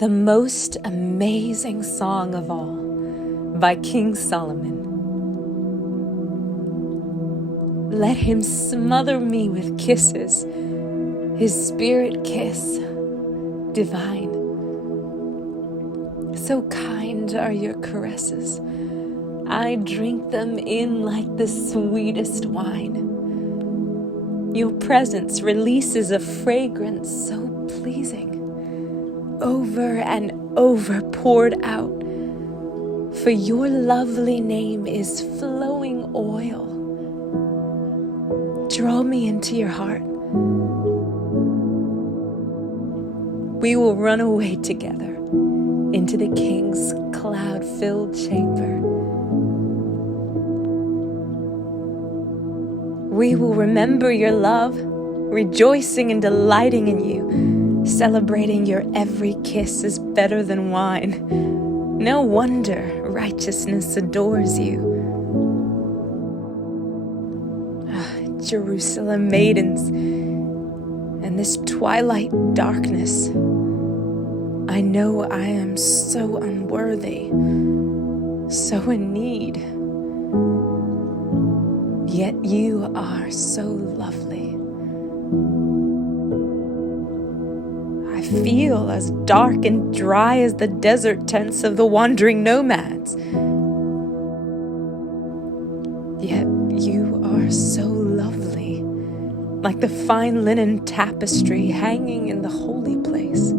The most amazing song of all by King Solomon. Let him smother me with kisses, his spirit kiss divine. So kind are your caresses, I drink them in like the sweetest wine. Your presence releases a fragrance so pleasing, over and over poured out. For your lovely name is flowing oil. Draw me into your heart. We will run away together into the King's cloud-filled chamber. We will remember your love, rejoicing and delighting in you, celebrating your every kiss is better than wine. No wonder righteousness adores you. Jerusalem maidens, and this twilight darkness, I know I am so unworthy, so in need. Yet you are so lovely. I feel as dark and dry as the desert tents of the wandering nomads. Yet you are so lovely, like the fine linen tapestry hanging in the holy place.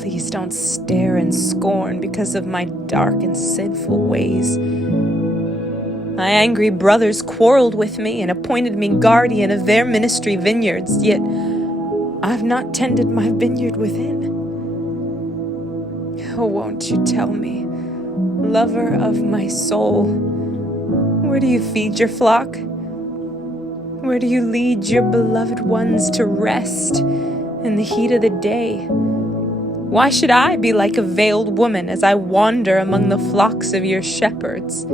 Please don't stare in scorn because of my dark and sinful ways. My angry brothers quarreled with me and appointed me guardian of their ministry vineyards, yet I've not tended my vineyard within. Oh, won't you tell me, lover of my soul, where do you feed your flock? Where do you lead your beloved ones to rest in the heat of the day? Why should I be like a veiled woman as I wander among the flocks of your shepherds?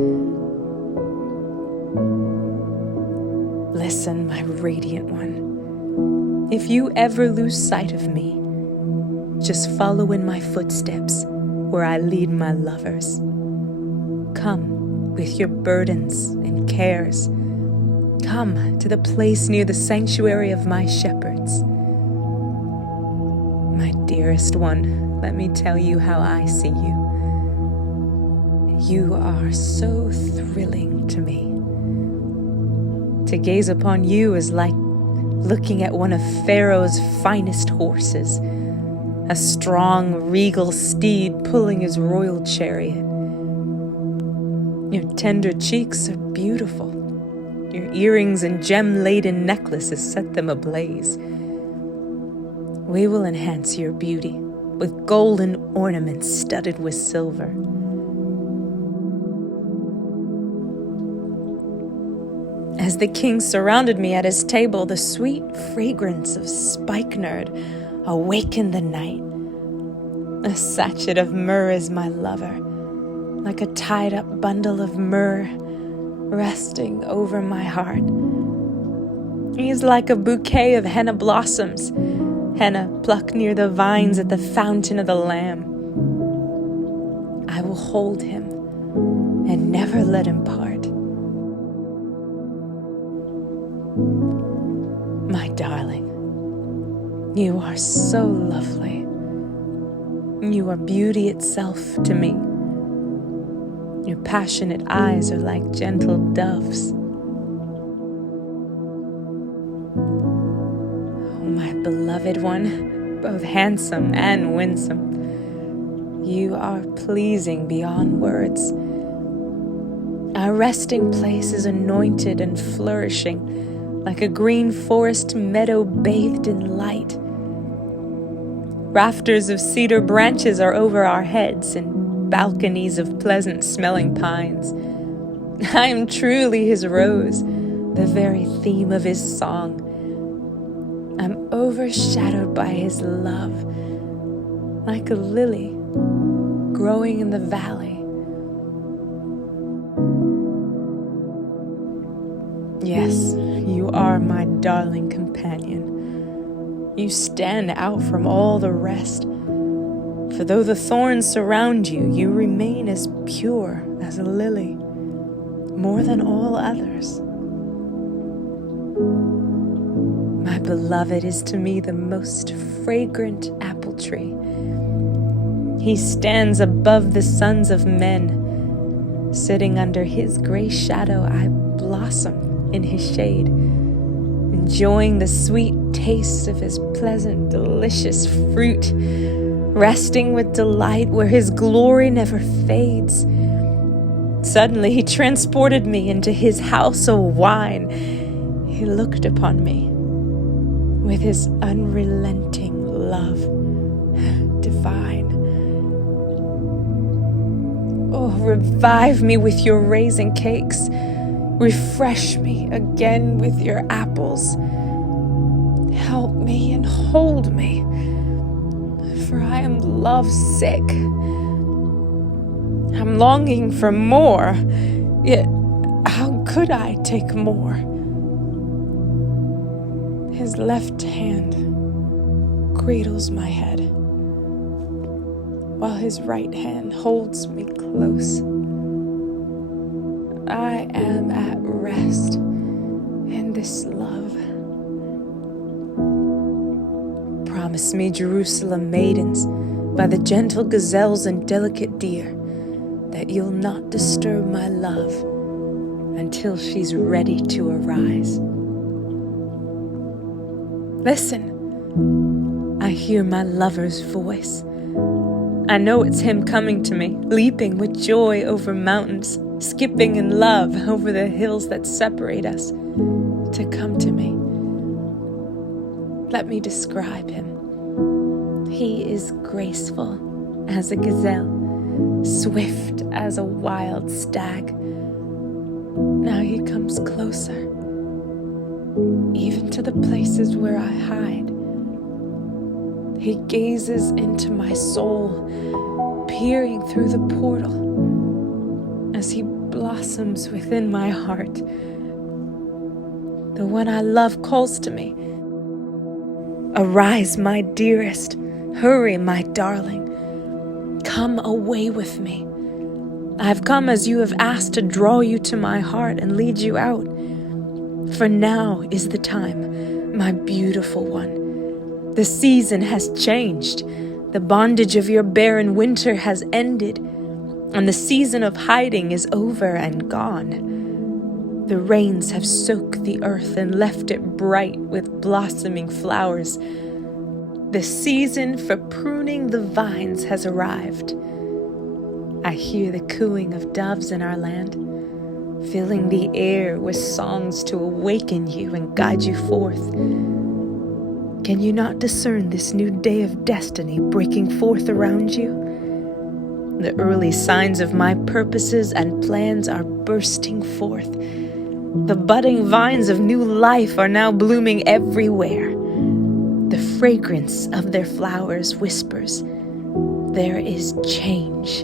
Listen, my radiant one. If you ever lose sight of me, just follow in my footsteps where I lead my lovers. Come with your burdens and cares. Come to the place near the sanctuary of my shepherds. My dearest one, let me tell you how I see you. You are so thrilling to me. To gaze upon you is like looking at one of Pharaoh's finest horses, a strong, regal steed pulling his royal chariot. Your tender cheeks are beautiful. Your earrings and gem-laden necklaces set them ablaze. We will enhance your beauty with golden ornaments studded with silver. As the king surrounded me at his table, the sweet fragrance of spikenard awakened the night. A sachet of myrrh is my lover, like a tied-up bundle of myrrh resting over my heart. He is like a bouquet of henna blossoms, henna plucked near the vines at the fountain of the Lamb. I will hold him and never let him part. My darling, you are so lovely. You are beauty itself to me. Your passionate eyes are like gentle doves. Oh, my beloved one, both handsome and winsome, you are pleasing beyond words. Our resting place is anointed and flourishing, like a green forest meadow bathed in light. Rafters of cedar branches are over our heads and balconies of pleasant-smelling pines. I am truly his rose, the very theme of his song. I'm overshadowed by his love, like a lily growing in the valley. Yes, you are my darling companion, You stand out from all the rest. For though the thorns surround you, you remain as pure as a lily, more than all others. My beloved is to me the most fragrant apple tree. He stands above the sons of men. Sitting under his gray shadow, I blossom in his shade, enjoying the sweet taste of his pleasant, delicious fruit, resting with delight where his glory never fades. Suddenly he transported me into his house of wine. He looked upon me with his unrelenting love divine. Oh, revive me with your raisin cakes. Refresh me again with your apples. Help me and hold me, for I am love sick. I'm longing for more, yet how could I take more? His left hand cradles my head, while his right hand holds me close. I am at rest in this love. Promise me, Jerusalem maidens, by the gentle gazelles and delicate deer, that you'll not disturb my love until she's ready to arise. Listen, I hear my lover's voice. I know it's him coming to me, leaping with joy over mountains, skipping in love over the hills that separate us, to come to me. Let me describe him. He is graceful as a gazelle, swift as a wild stag. Now he comes closer, even to the places where I hide. He gazes into my soul, peering through the portal as he blossoms within my heart. The one I love calls to me. Arise, my dearest. Hurry, my darling. Come away with me. I've come as you have asked, to draw you to my heart and lead you out. For now is the time, my beautiful one. The season has changed. The bondage of your barren winter has ended, and the season of hiding is over and gone. The rains have soaked the earth and left it bright with blossoming flowers. The season for pruning the vines has arrived. I hear the cooing of doves in our land, filling the air with songs to awaken you and guide you forth. Can you not discern this new day of destiny breaking forth around you? The early signs of my purposes and plans are bursting forth. The budding vines of new life are now blooming everywhere. The fragrance of their flowers whispers, there is change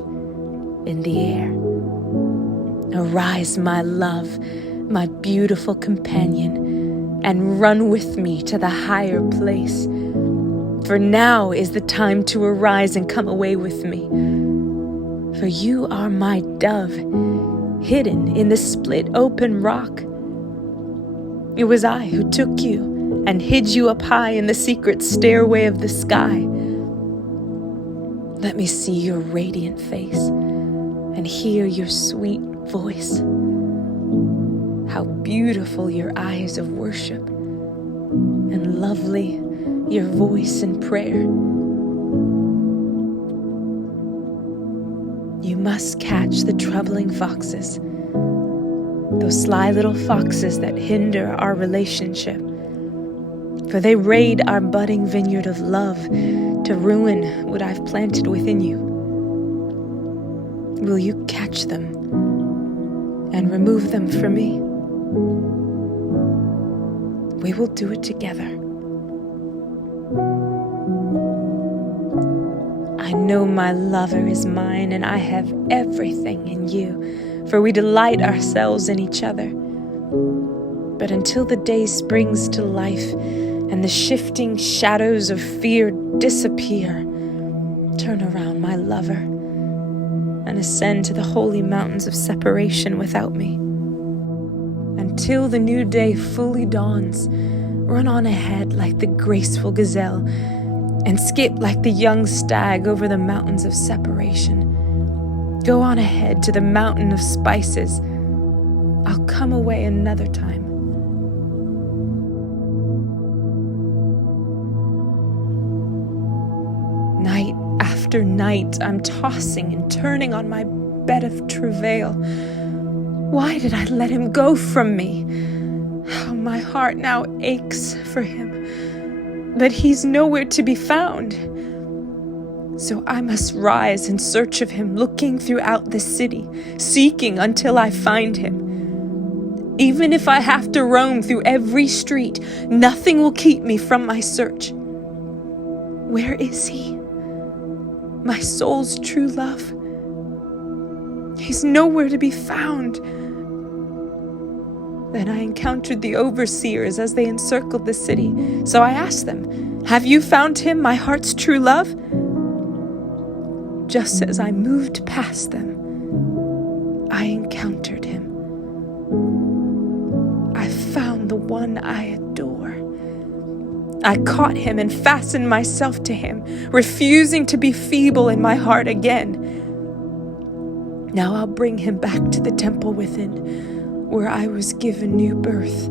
in the air. Arise, my love, my beautiful companion, and run with me to the higher place. For now is the time to arise and come away with me. For you are my dove, hidden in the split open rock. It was I who took you and hid you up high in the secret stairway of the sky. Let me see your radiant face and hear your sweet voice. How beautiful your eyes of worship, and lovely your voice in prayer. You must catch the troubling foxes, those sly little foxes that hinder our relationship, for they raid our budding vineyard of love to ruin what I've planted within you. Will you catch them and remove them for me? We will do it together. I know my lover is mine, and I have everything in you, for we delight ourselves in each other. But until the day springs to life and the shifting shadows of fear disappear. Turn around, my lover, and ascend to the holy mountains of separation without me. Until the new day fully dawns, run on ahead like the graceful gazelle, and skip like the young stag over the mountains of separation. Go on ahead to the mountain of spices. I'll come away another time. Night after night, I'm tossing and turning on my bed of travail. Why did I let him go from me? How my heart now aches for him, but he's nowhere to be found. So I must rise in search of him, looking throughout the city, seeking until I find him. Even if I have to roam through every street, nothing will keep me from my search. Where is he? My soul's true love. He's nowhere to be found. Then I encountered the overseers as they encircled the city. So I asked them, "Have you found him, my heart's true love?" Just as I moved past them, I encountered him. I found the one I adore. I caught him and fastened myself to him, refusing to be feeble in my heart again. Now I'll bring him back to the temple within, where I was given new birth,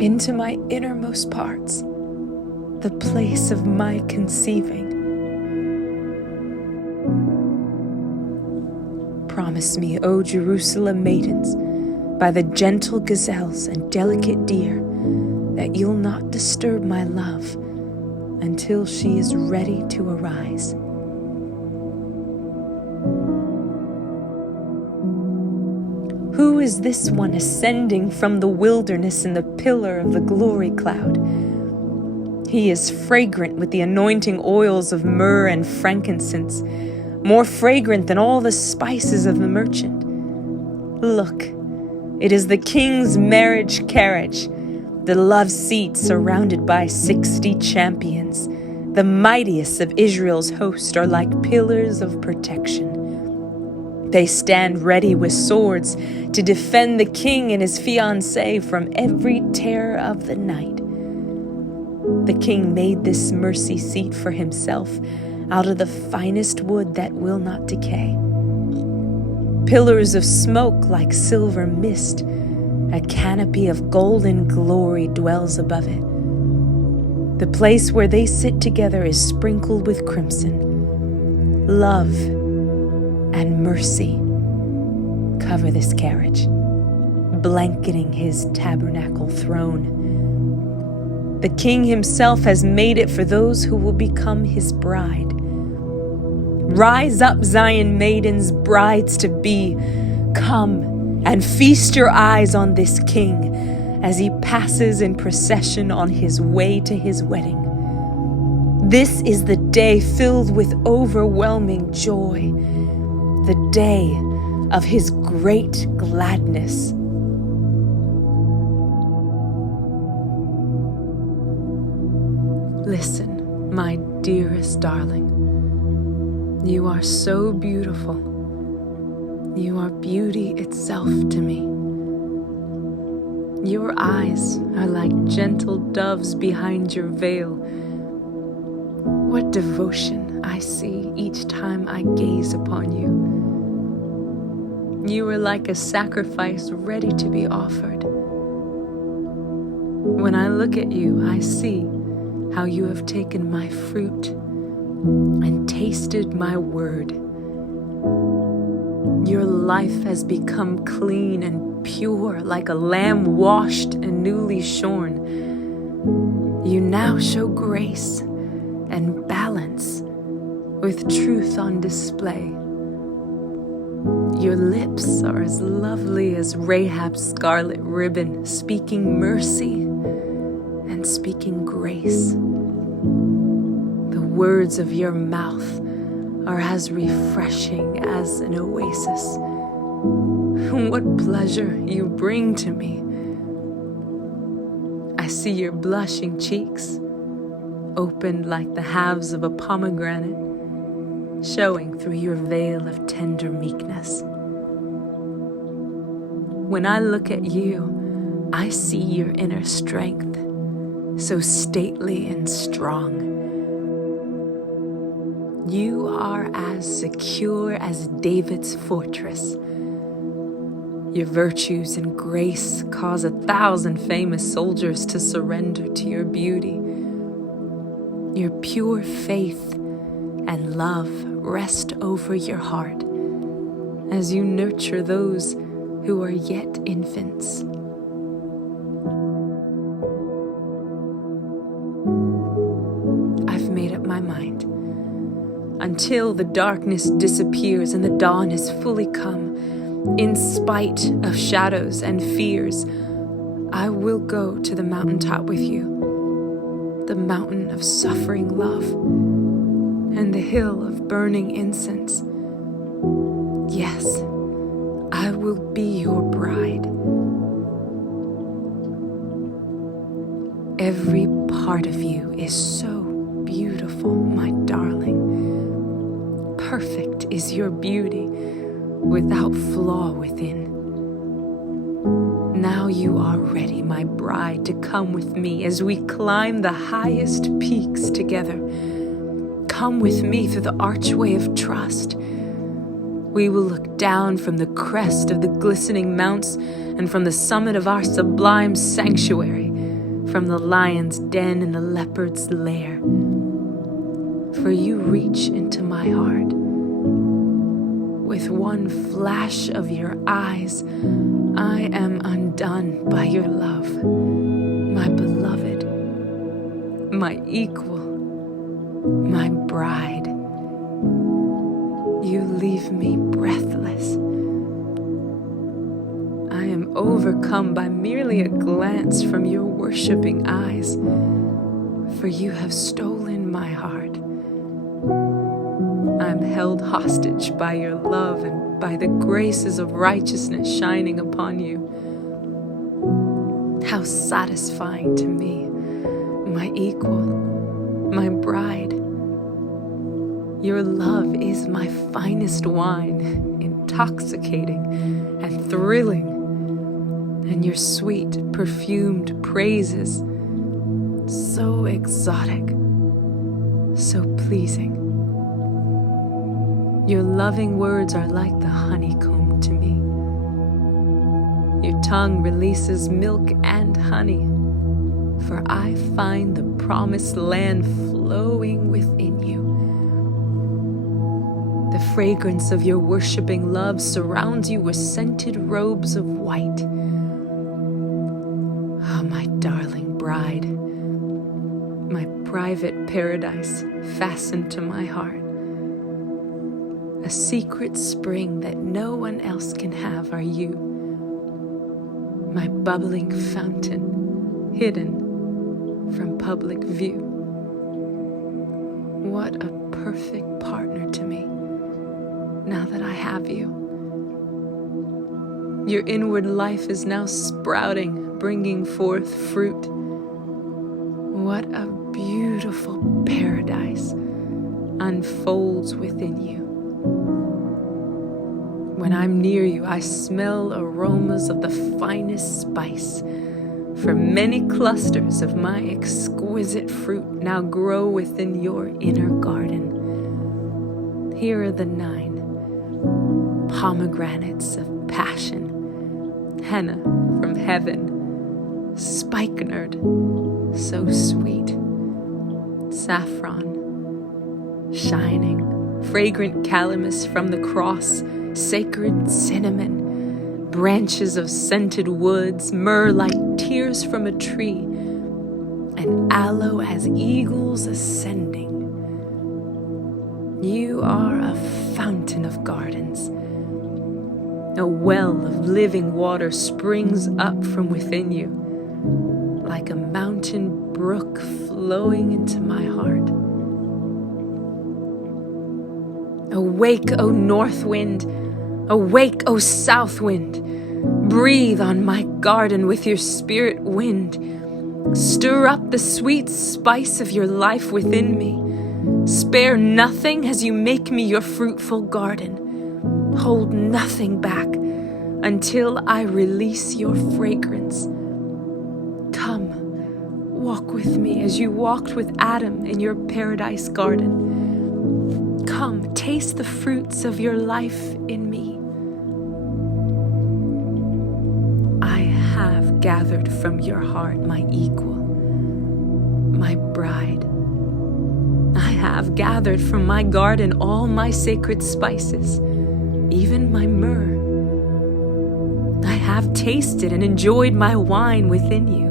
into my innermost parts, the place of my conceiving. Promise me, O Jerusalem maidens, by the gentle gazelles and delicate deer, that you'll not disturb my love until she is ready to arise. Who is this one ascending from the wilderness in the pillar of the glory cloud? He is fragrant with the anointing oils of myrrh and frankincense, more fragrant than all the spices of the merchant. Look, it is the king's marriage carriage, the love seat surrounded by 60 champions. The mightiest of Israel's host are like pillars of protection. They stand ready with swords to defend the king and his fiancée from every terror of the night. The king made this mercy seat for himself out of the finest wood that will not decay. Pillars of smoke like silver mist, a canopy of golden glory dwells above it. The place where they sit together is sprinkled with crimson. Love and mercy cover this carriage, blanketing his tabernacle throne. The king himself has made it for those who will become his bride. Rise up, Zion maidens, brides to be. Come and feast your eyes on this king as he passes in procession on his way to his wedding. This is the day filled with overwhelming joy, the day of his great gladness. Listen, my dearest darling. You are so beautiful. You are beauty itself to me. Your eyes are like gentle doves behind your veil. What devotion I see each time I gaze upon you. You are like a sacrifice ready to be offered. When I look at you, I see how you have taken my fruit and tasted my word. Your life has become clean and pure like a lamb washed and newly shorn. You now show grace and balance with truth on display. Your lips are as lovely as Rahab's scarlet ribbon, speaking mercy and speaking grace. The words of your mouth are as refreshing as an oasis. What pleasure you bring to me. I see your blushing cheeks, opened like the halves of a pomegranate, showing through your veil of tender meekness. When I look at you, I see your inner strength, so stately and strong. You are as secure as David's fortress. Your virtues and grace cause 1,000 famous soldiers to surrender to your beauty. Your pure faith and love rest over your heart as you nurture those who are yet infants. I've made up my mind. Until the darkness disappears and the dawn is fully come, in spite of shadows and fears, I will go to the mountaintop with you, the mountain of suffering love, and the hill of burning incense. Yes, I will be your bride. Every part of you is so beautiful, my darling. Perfect is your beauty, without flaw within. Now you are ready, my bride, to come with me as we climb the highest peaks together. Come with me through the archway of trust. We will look down from the crest of the glistening mounts and from the summit of our sublime sanctuary, from the lion's den and the leopard's lair. For you reach into my heart. With one flash of your eyes, I am undone by your love, my beloved, my equal, my bride. You leave me breathless. I am overcome by merely a glance from your worshiping eyes, for you have stolen my heart. I'm held hostage by your love and by the graces of righteousness shining upon you. How satisfying to me, my equal, my bride. Your love is my finest wine, intoxicating and thrilling, and your sweet, perfumed praises, so exotic, so pleasing. Your loving words are like the honeycomb to me. Your tongue releases milk and honey, for I find the promised land flowing within you. The fragrance of your worshiping love surrounds you with scented robes of white. Ah, my darling bride, my private paradise fastened to my heart. A secret spring that no one else can have are you, my bubbling fountain, hidden from public view. What a perfect partner to me, now that I have you. Your inward life is now sprouting, bringing forth fruit. What a beautiful paradise unfolds within you. When I'm near you, I smell aromas of the finest spice, for many clusters of my exquisite fruit now grow within your inner garden. Here are the 9 pomegranates of passion, henna from heaven, spikenard, so sweet, saffron, shining, fragrant calamus from the cross, sacred cinnamon, branches of scented woods, myrrh like tears from a tree, and aloe as eagles ascending. You are a fountain of gardens. A well of living water springs up from within you, like a mountain brook flowing into my heart. Awake, O north wind! Awake, O south wind! Breathe on my garden with your spirit wind. Stir up the sweet spice of your life within me. Spare nothing as you make me your fruitful garden. Hold nothing back until I release your fragrance. Come, walk with me as you walked with Adam in your paradise garden. Come, taste the fruits of your life in me. I have gathered from your heart my equal, my bride. I have gathered from my garden all my sacred spices, even my myrrh. I have tasted and enjoyed my wine within you.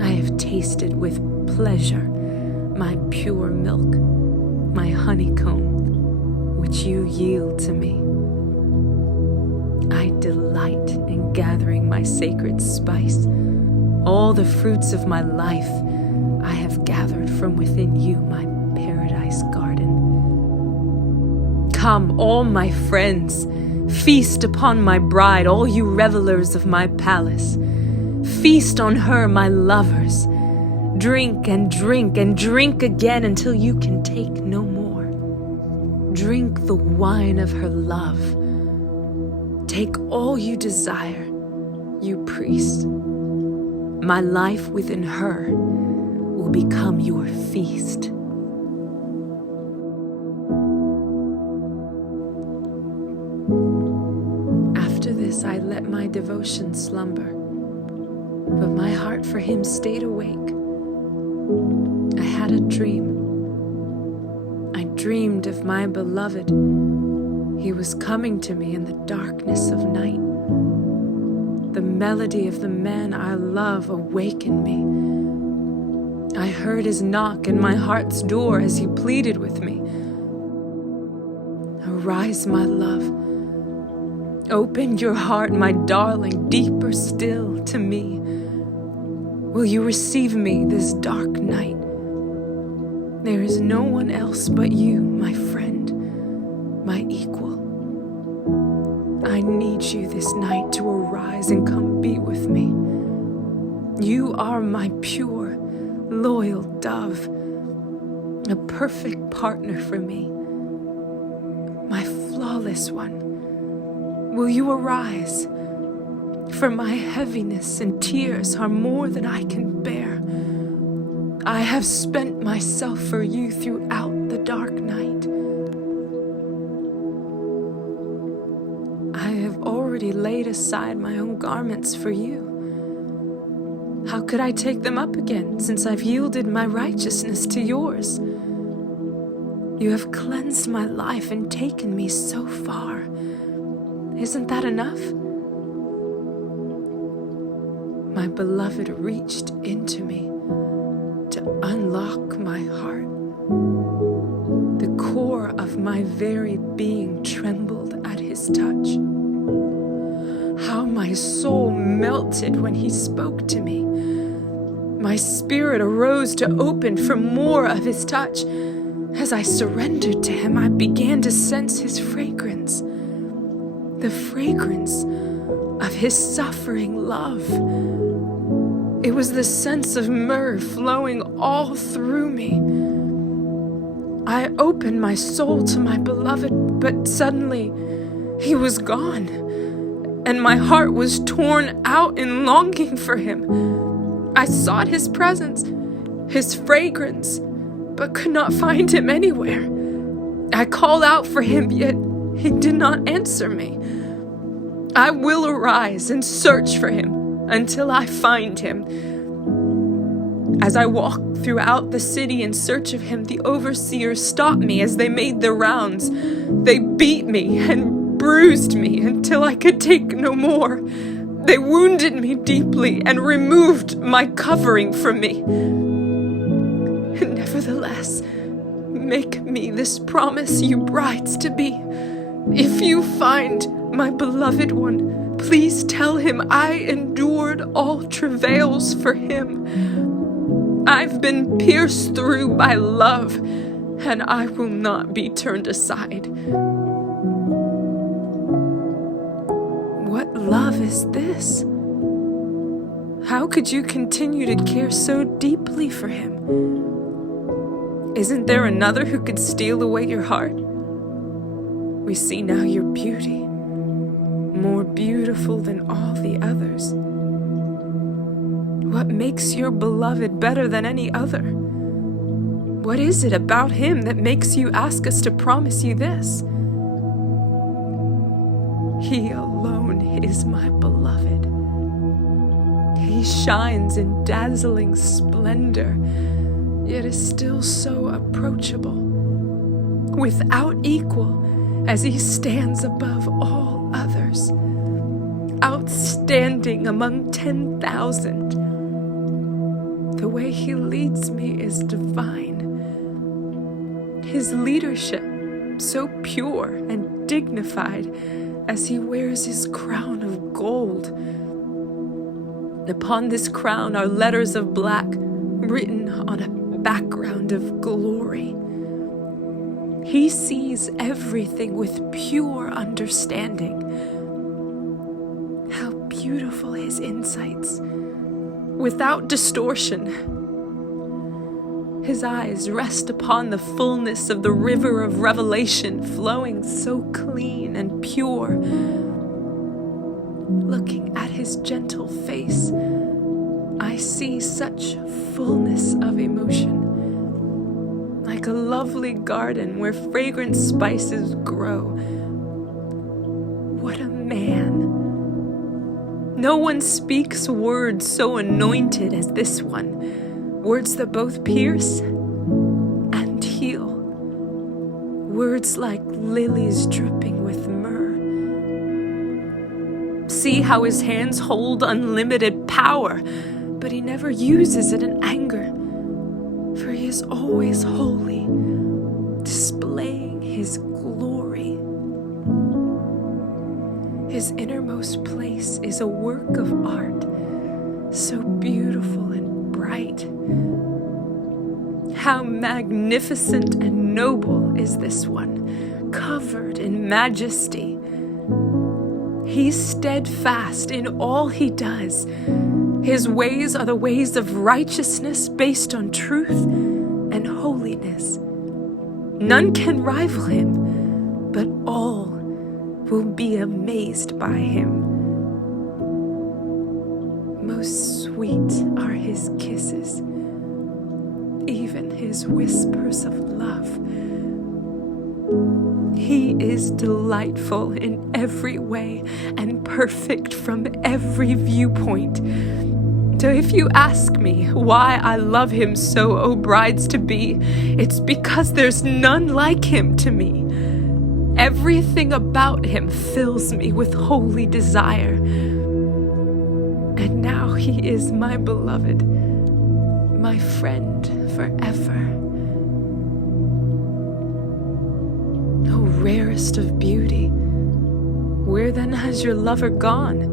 I have tasted with pleasure my pure milk, my honeycomb, which you yield to me. I delight in gathering my sacred spice. All the fruits of my life I have gathered from within you, my paradise garden. Come, all my friends, feast upon my bride, all you revelers of my palace. Feast on her, my lovers. Drink and drink and drink again until you can take no more. Drink the wine of her love. Take all you desire, you priest. My life within her will become your feast. After this, I let my devotion slumber, but my heart for him stayed awake. I had a dream. I dreamed of my beloved. He was coming to me in the darkness of night. The melody of the man I love awakened me. I heard his knock in my heart's door as he pleaded with me. Arise, my love. Open your heart, my darling, deeper still to me. Will you receive me this dark night? There is no one else but you, my friend, my equal. I need you this night to arise and come be with me. You are my pure, loyal dove, a perfect partner for me, my flawless one. Will you arise? For my heaviness and tears are more than I can bear. I have spent myself for you throughout the dark night. I have already laid aside my own garments for you. How could I take them up again, since I've yielded my righteousness to yours? You have cleansed my life and taken me so far. Isn't that enough? My beloved reached into me to unlock my heart. The core of my very being trembled at his touch. How my soul melted when he spoke to me. My spirit arose to open for more of his touch. As I surrendered to him, I began to sense his fragrance. The fragrance of his suffering love. It was the sense of myrrh flowing all through me. I opened my soul to my beloved, but suddenly he was gone, and my heart was torn out in longing for him. I sought his presence, his fragrance, but could not find him anywhere. I called out for him, yet he did not answer me. I will arise and search for him until I find him. As I walked throughout the city in search of him, the overseers stopped me as they made their rounds. They beat me and bruised me until I could take no more. They wounded me deeply and removed my covering from me. Nevertheless, make me this promise, you brides to be. If you find my beloved one, please tell him I endured all travails for him. I've been pierced through by love, and I will not be turned aside. What love is this? How could you continue to care so deeply for him? Isn't there another who could steal away your heart? We see now your beauty, more beautiful than all the others. What makes your beloved better than any other? What is it about him that makes you ask us to promise you this? He alone is my beloved. He shines in dazzling splendor, yet is still so approachable, without equal, as he stands above all others, outstanding among 10,000. The way he leads me is divine. His leadership so pure and dignified as he wears his crown of gold. Upon this crown are letters of black written on a background of glory. He sees everything with pure understanding. How beautiful his insights, without distortion. His eyes rest upon the fullness of the river of revelation, flowing so clean and pure. Looking at his gentle face, I see such fullness of emotion, like a lovely garden where fragrant spices grow. What a man! No one speaks words so anointed as this one, words that both pierce and heal, words like lilies dripping with myrrh. See how his hands hold unlimited power, but he never uses it in anger, for he is always holy, displaying his glory. His innermost place is a work of art, so beautiful and bright. How magnificent and noble is this one, covered in majesty. He's steadfast in all he does. His ways are the ways of righteousness based on truth and holiness. None can rival him, but all will be amazed by him. Most sweet are his kisses, even his whispers of love. He is delightful in every way and perfect from every viewpoint. So if you ask me why I love him so, O brides to be, it's because there's none like him to me. Everything about him fills me with holy desire. And now he is my beloved, my friend forever. O rarest of beauty, where then has your lover gone?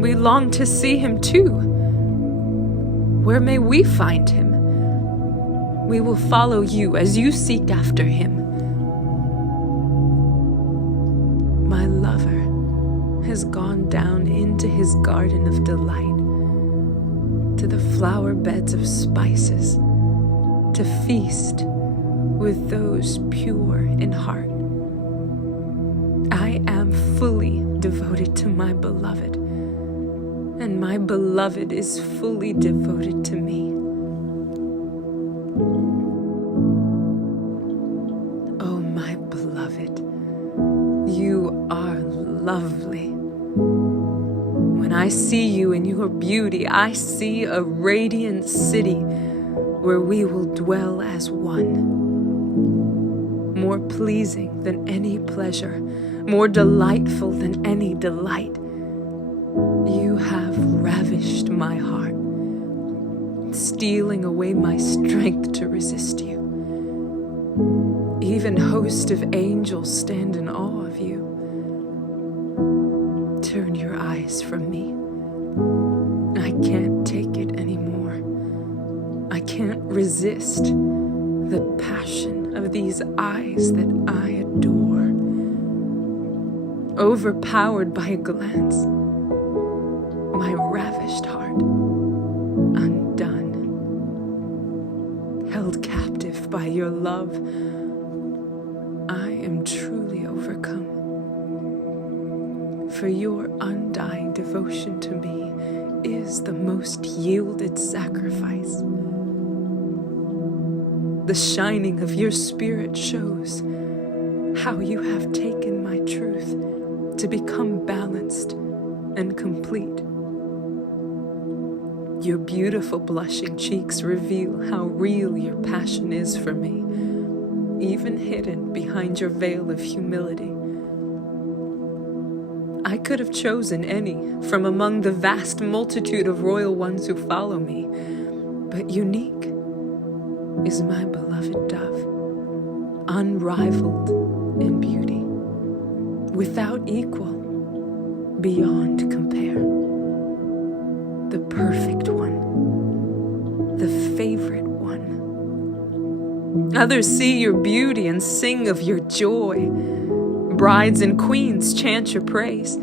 We long to see him too. Where may we find him? We will follow you as you seek after him. My lover has gone down into his garden of delight, to the flower beds of spices, to feast with those pure in heart. I am fully devoted to my beloved, and my beloved is fully devoted to me. Oh, my beloved, you are lovely. When I see you in your beauty, I see a radiant city where we will dwell as one. More pleasing than any pleasure, more delightful than any delight. You have ravished my heart, stealing away my strength to resist you. Even hosts of angels stand in awe of you. Turn your eyes from me. I can't take it anymore. I can't resist the passion of these eyes that I adore. Overpowered by a glance, my ravished undone, held captive by your love. I am truly overcome. For your undying devotion to me is the most yielded sacrifice. The shining of your spirit shows how you have taken my truth to become balanced and complete. Your beautiful blushing cheeks reveal how real your passion is for me, even hidden behind your veil of humility. I could have chosen any from among the vast multitude of royal ones who follow me, but unique is my beloved dove, unrivaled in beauty, without equal, beyond compare. The perfect one, the favorite one. Others see your beauty and sing of your joy. Brides and queens chant your praise.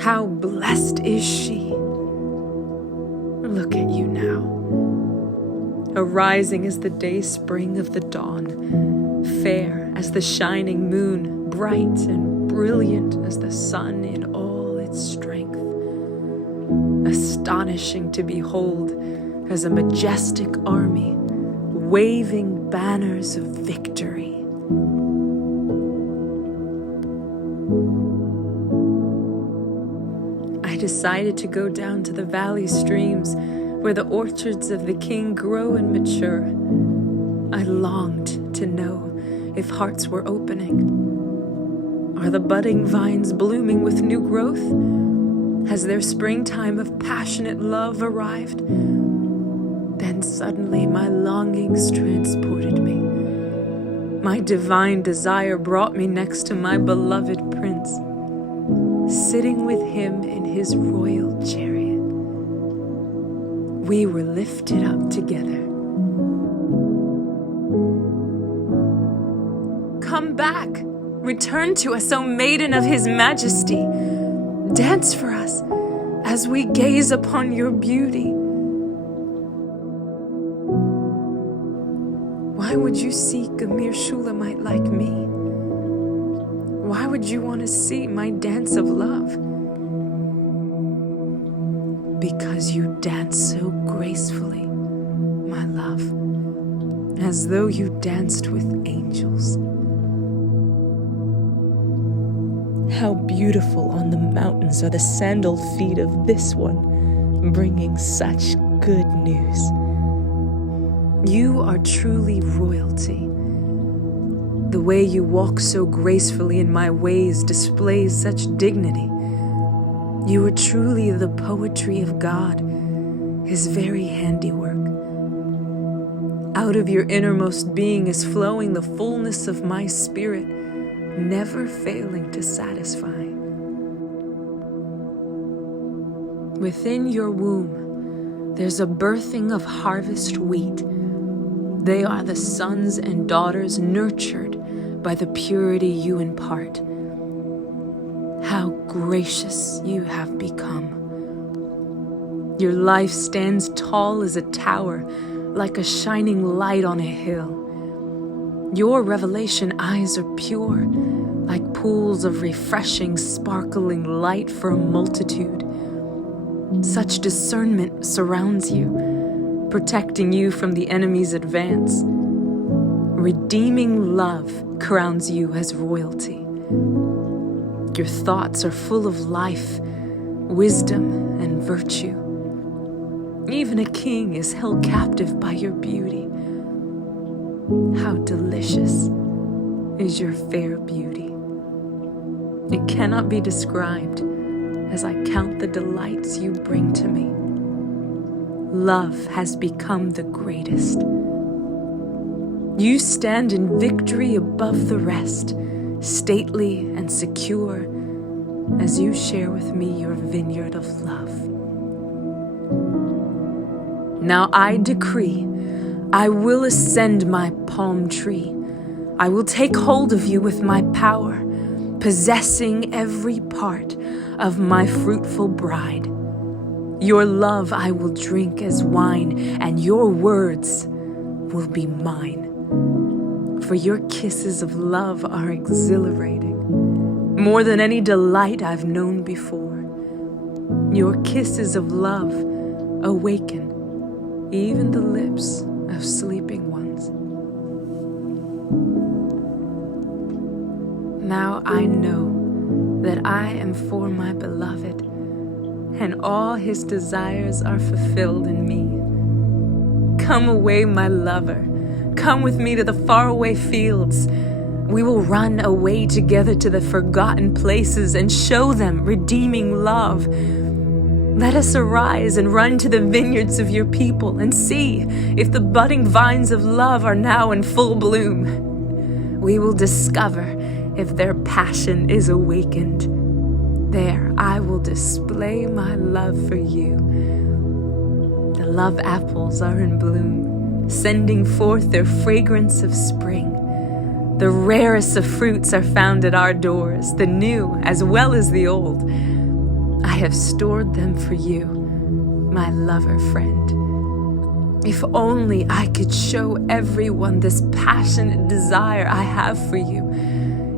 How blessed is she! Look at you now, arising as the day spring of the dawn, fair as the shining moon, bright and brilliant as the sun in all its strength. Astonishing to behold as a majestic army, waving banners of victory. I decided to go down to the valley streams where the orchards of the King grow and mature. I longed to know if hearts were opening. Are the budding vines blooming with new growth? Has their springtime of passionate love arrived? Then suddenly my longings transported me. My divine desire brought me next to my beloved Prince, sitting with him in his royal chariot. We were lifted up together. Come back, return to us, O maiden of his majesty. Dance for us as we gaze upon your beauty. Why would you seek a mere Shulamite like me? Why would you want to see my dance of love? Because you dance so gracefully, my love, as though you danced with angels. How beautiful on the mountains are the sandaled feet of this one, bringing such good news. You are truly royalty. The way you walk so gracefully in my ways displays such dignity. You are truly the poetry of God, his very handiwork. Out of your innermost being is flowing the fullness of my spirit, never failing to satisfy. Within your womb, there's a birthing of harvest wheat. They are the sons and daughters nurtured by the purity you impart. How gracious you have become. Your life stands tall as a tower, like a shining light on a hill. Your revelation eyes are pure, like pools of refreshing, sparkling light for a multitude. Such discernment surrounds you, protecting you from the enemy's advance. Redeeming love crowns you as royalty. Your thoughts are full of life, wisdom, and virtue. Even a king is held captive by your beauty. How delicious is your fair beauty. It cannot be described as I count the delights you bring to me. Love has become the greatest. You stand in victory above the rest, stately and secure, as you share with me your vineyard of love. Now I decree, I will ascend my palm tree. I will take hold of you with my power, possessing every part of my fruitful bride. Your love I will drink as wine, and your words will be mine. For your kisses of love are exhilarating, more than any delight I've known before. Your kisses of love awaken even the lips of sleeping ones. Now I know that I am for my beloved, and all his desires are fulfilled in me. Come away, my lover. Come with me to the faraway fields. We will run away together to the forgotten places and show them redeeming love. Let us arise and run to the vineyards of your people and see if the budding vines of love are now in full bloom. We will discover if their passion is awakened. There I will display my love for you. The love apples are in bloom, sending forth their fragrance of spring. The rarest of fruits are found at our doors, the new as well as the old. I have stored them for you, my lover friend. If only I could show everyone this passionate desire I have for you.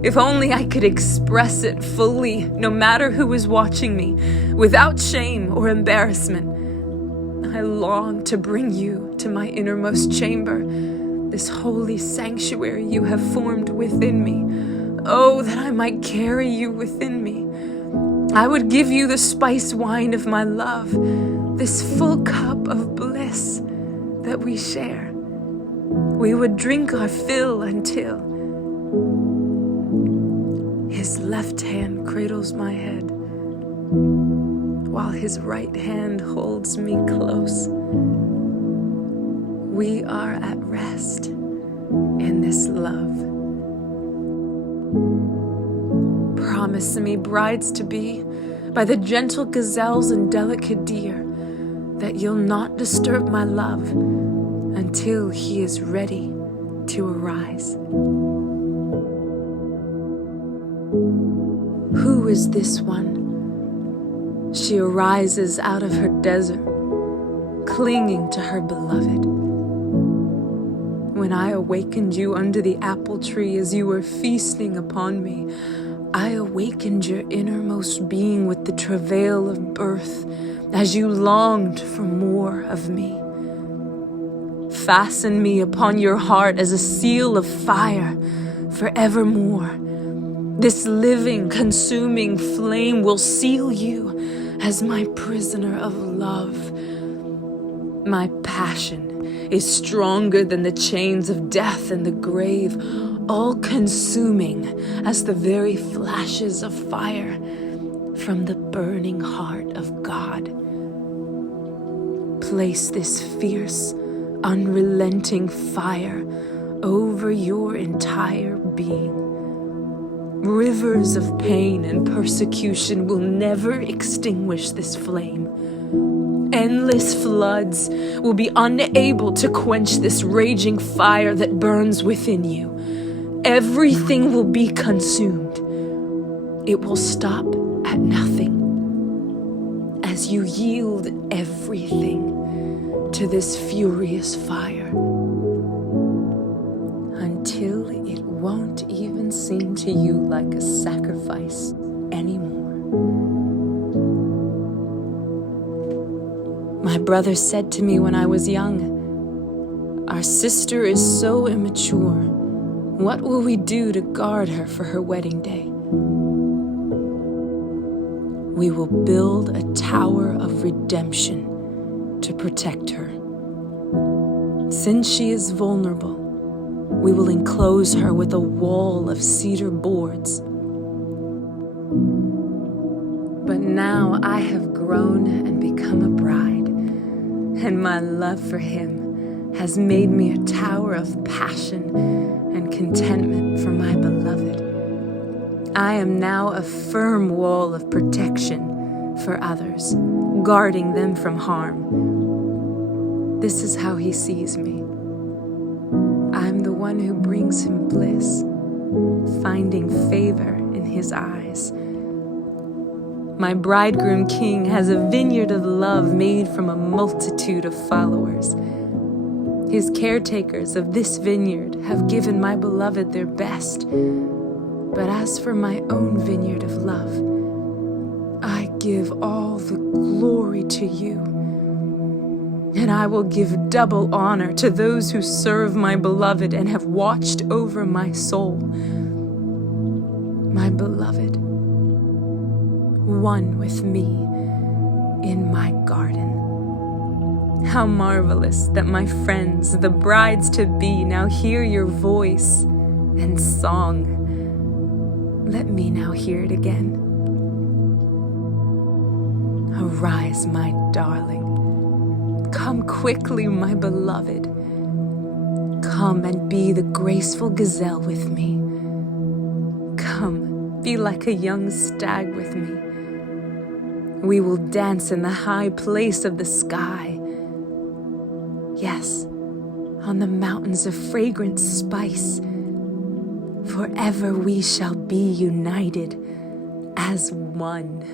If only I could express it fully, no matter who is watching me, without shame or embarrassment. I long to bring you to my innermost chamber, this holy sanctuary you have formed within me. Oh, that I might carry you within me. I would give you the spice wine of my love, this full cup of bliss that we share. We would drink our fill until his left hand cradles my head, while his right hand holds me close. We are at rest in this love. Promise me, brides-to-be, by the gentle gazelles and delicate deer, that you'll not disturb my love until he is ready to arise. Who is this one? She arises out of her desert, clinging to her beloved. When I awakened you under the apple tree as you were feasting upon me, I awakened your innermost being with the travail of birth as you longed for more of me. Fasten me upon your heart as a seal of fire forevermore. This living, consuming flame will seal you as my prisoner of love. My passion is stronger than the chains of death and the grave, all-consuming as the very flashes of fire from the burning heart of God. Place this fierce, unrelenting fire over your entire being. Rivers of pain and persecution will never extinguish this flame. Endless floods will be unable to quench this raging fire that burns within you. Everything will be consumed. It will stop at nothing as you yield everything to this furious fire until it won't even seem to you like a sacrifice anymore. My brother said to me when I was young, "Our sister is so immature. What will we do to guard her for her wedding day?" We will build a tower of redemption to protect her. Since she is vulnerable, we will enclose her with a wall of cedar boards. But now I have grown and become a bride, and my love for him has made me a tower of passion and contentment for my beloved. I am now a firm wall of protection for others, guarding them from harm. This is how he sees me. I'm the one who brings him bliss, finding favor in his eyes. My bridegroom king has a vineyard of love made from a multitude of followers. His caretakers of this vineyard have given my beloved their best. But as for my own vineyard of love, I give all the glory to you. And I will give double honor to those who serve my beloved and have watched over my soul. My beloved, one with me in my garden. How marvelous that my friends, the brides-to-be, now hear your voice and song. Let me now hear it again. Arise, my darling. Come quickly, my beloved. Come and be the graceful gazelle with me. Come, be like a young stag with me. We will dance in the high place of the sky. Yes, on the mountains of fragrant spice. Forever we shall be united as one.